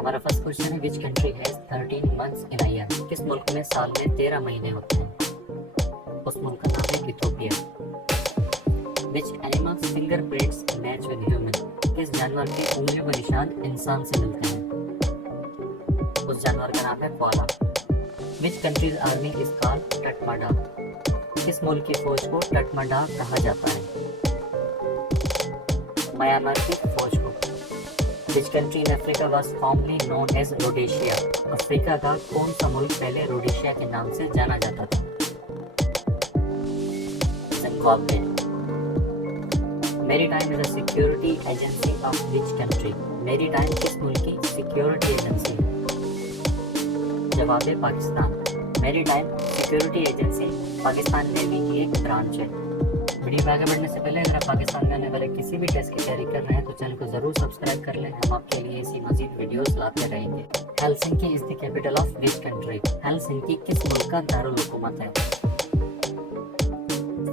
हमारा first question है which country has 13 months in a year. किस मुल्क में साल में 13 महीने होते हैं? उस मुल्क का नाम है Ethiopia. Which animals fingerprints match with human. किस जानवर के उंगलियों के निशान इंसान से मिलते हैं? उस जानवर का नाम है koala. Which country's army is called Tatmadaw. किस मुल्क की फौज को टटमाडा कहा जाता है? म्यांमार की फौज को। Which country in Africa was formally known as Rhodesia. Africa का कौन सा मुल्क पहले रोडेशिया के नाम से जाना जाता था? Zimbabwe. Maritime is a security agency of which country. Maritime किस मुल्क की सिक्योरिटी एजेंसी है? जवाब है Pakistan. Maritime security agency Pakistan navy की एक ब्रांच है। वीडियो में आगे बढ़ने से पहले अगर आप पाकिस्तान में आने वाले किसी भी टेस्ट की तैयारी कर रहे हैं तो चैनल को जरूर सब्सक्राइब कर लें। हम आपके लिए ऐसी मजीद वीडियोस लाते रहेंगे। Helsinki is the capital of which country. Helsinki किस मुल्क का दारुल हुकूमत है?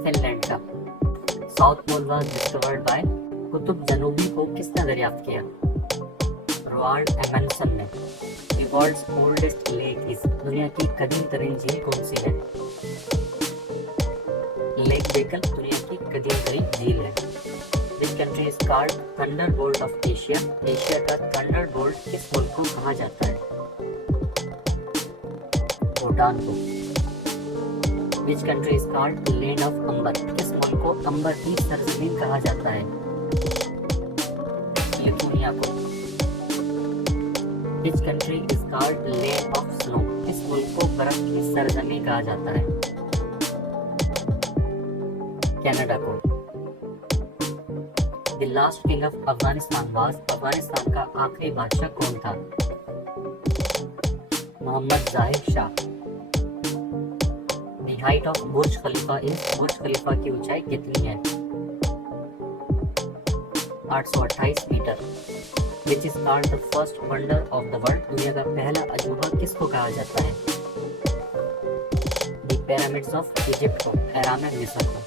फिनलैंड का। South Pole was discovered by. कुतुब जनूबी को किसने दरियाफ्त किया? रोवाल्ड एमंडसन ने। The world's oldest lake is। दुनिया की कदीम तरीन झील कौन सी है? लेक बेकल दुनिया की कदीम तरीन झील है। Which country is called Thunderbolt of Asia? Asia का थंडरबोल्ट किस मुल्क को कहा जाता है? भूटान को। Which country is called Land of Amber? किस मुल्क को अंबर की सरजमीन कहा जाता है? लिथुआनिया को। Which country is called Land of Snow? किस मुल्क को बर्फ की सरजमीन कहा जाता है? कनाडा को। The last king of Afghanistan was। Afghanistan का आखिरी बादशाह कौन था? मोहम्मद जाहिर Shah. The height of Burj Khalifa is। बुर्ज खलीफा की ऊंचाई कितनी है? 828 metre. Which is called the first wonder of the world? दुनिया का पहला अजूबा किसको कहा जाता है? The pyramids of Egypt को। हैराम मिस्र को।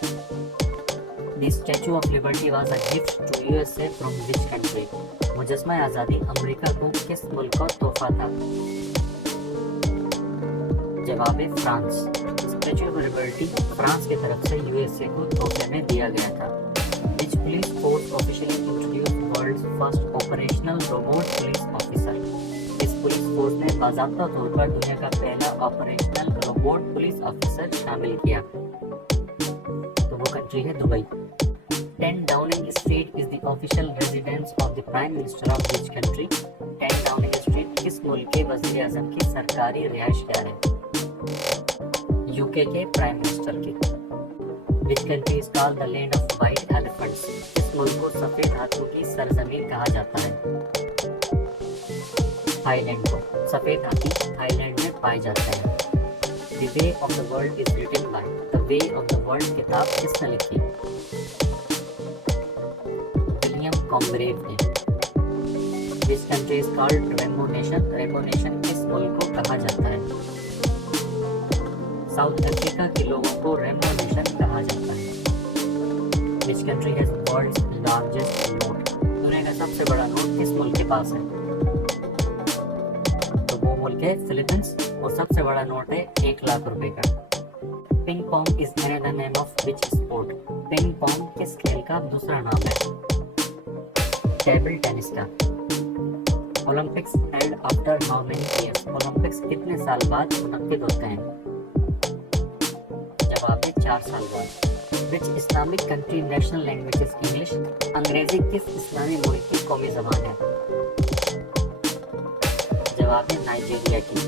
The Statue of Liberty was a gift to USA from which country? मुजस्मा आज़ादी अमेरिका को किस मुल्क का तोहफा था? जवाब है France. Statue of liberty France की तरफ से यूएसए को तोहफे में दिया गया था। Which police force officially introduced world's first operational robot police officer? इस पुलिस फोर्स ने बाज़ाब्ता तौर पर दुनिया का पहला ऑपरेशनल रोबोट पुलिस ऑफिसर शामिल किया। तो वो कंट्री है Dubai. 10 Downing Street is the official residence of the Prime Minister of which country? 10 Downing Street किस मुल्क के वज़ीर आज़म की सरकारी रिहाइशगाह है? यूके के प्राइम मिनिस्टर की। Which country is called the land of white elephants? किस मुल्क को सफेद हाथियों की सरजमीन कहा जाता है? थाईलैंड को। सफेद हाथी थाईलैंड में पाए जाते हैं। The Way of the World is written by। The Way of the World किताब किसने लिखी? विलियम कॉम्बरेव ने। Which country is called Rainbow Nation? Rainbow Nation किस मुल्क को कहा जाता है? साउथ अफ्रीका के लोगों को रेनबो नेशन कहा जाता है। Which country has world's largest note? दुनिया का सबसे बड़ा नोट किस मुल्क के पास है? तो वो मुल्क है फिलीपींस और सबसे बड़ा नोट है 1 लाख रुपए का। Ping pong is another name of which sport? Ping pong किस खेल का दूसरा नाम है? टेबल टेनिस का। Olympics held after how many years? Olympics कितने साल बाद मुनक्किद होते हैं? जवाब है 4 साल बाद। Which Islamic country national language is English? अंग्रेजी किस इस्लामी मुल्क की कौमी ज़बान है? जवाब है नाइजीरिया की।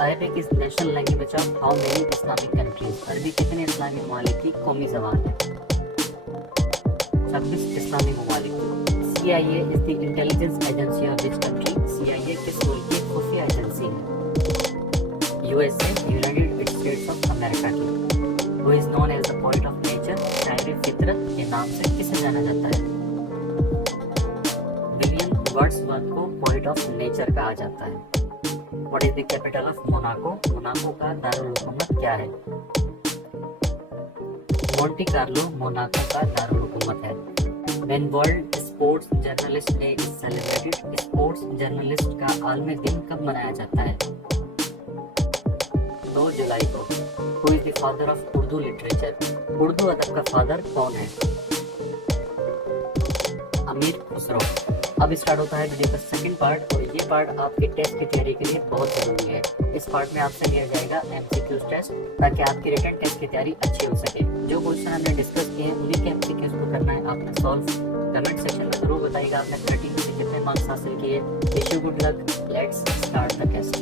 Arabic is national language of how many Islamic countries? अरबी कितने इस्लामी ममालिक की कौमी ज़बान है? 26 इस्लामी ममालिक। CIA is the intelligence agency of which country? CIA किस मुल्क की खुफिया एजेंसी है? USA United states of America की। Who is known as the poet of nature? शायर फितरत के नाम से किसे जाना जाता है? विलियम वर्ड्सवर्थ को पोएट ऑफ नेचर कहा जाता है। What is the capital of Monaco? Monaco का दारुल हुकूमत क्या है? मोंटी कार्लो मोनाको का दारुल हुकूमत है। When World स्पोर्ट्स जर्नलिस्ट ने सेलिब्रेटेड स्पोर्ट्स जर्नलिस्ट का आलमी दिन कब मनाया जाता है? 2 जुलाई को। Who is the father of Urdu literature? Urdu अदब का फादर कौन है? अमीर खुसरो। अब स्टार्ट होता है वीडियो का सेकंड पार्ट, और ये पार्ट आपके टेस्ट की तैयारी के लिए बहुत जरूरी है। इस पार्ट में आपसे लिया जाएगा एमसीक्यूज टेस्ट, ताकि आपकी रिटन टेस्ट की तैयारी अच्छी हो सके। जो क्वेश्चन हमने डिस्कस किए हैं उन्हीं के एमसीक्यूज को करना है आपने सॉल्व। कमेंट सेक्शन में जरूर बताइएगा आपने 13 में से कितने मार्क्स हासिल किए। Wish you good luck. Let's start the test.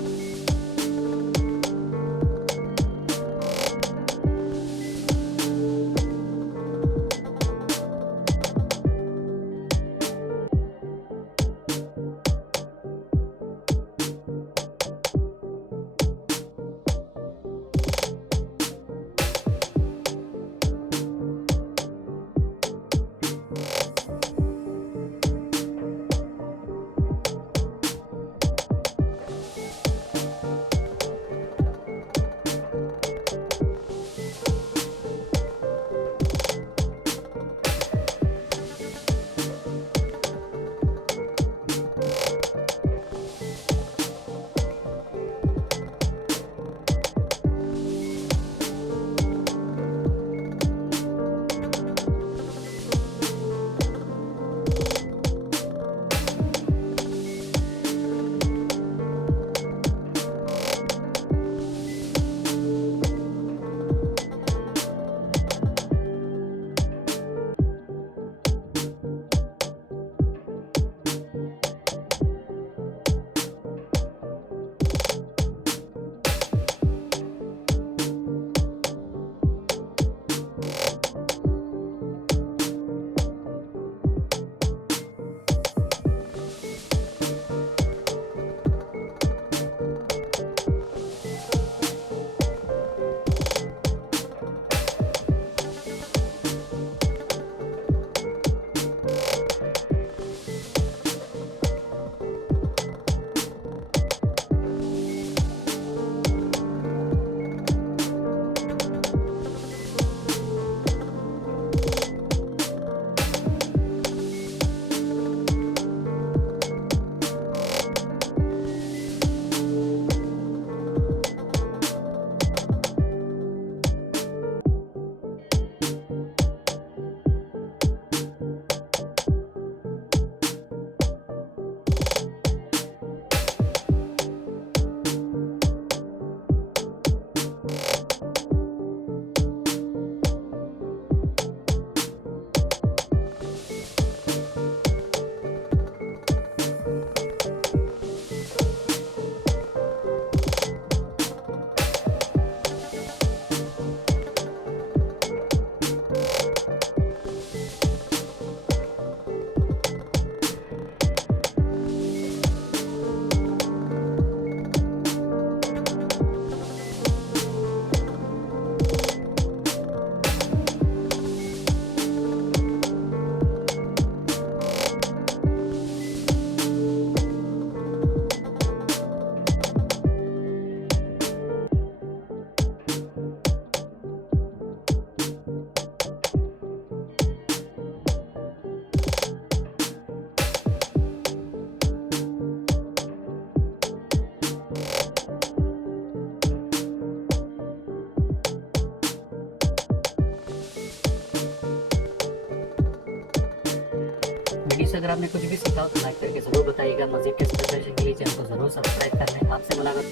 Video से अगर आपने कुछ भी सीखा हो तो लाइक करके जरूर बताइएगा। मज़ीद टेस्ट प्रिपरेशन के लिए चैनल को जरूर सब्सक्राइब कर लें। आपसे मुलाकात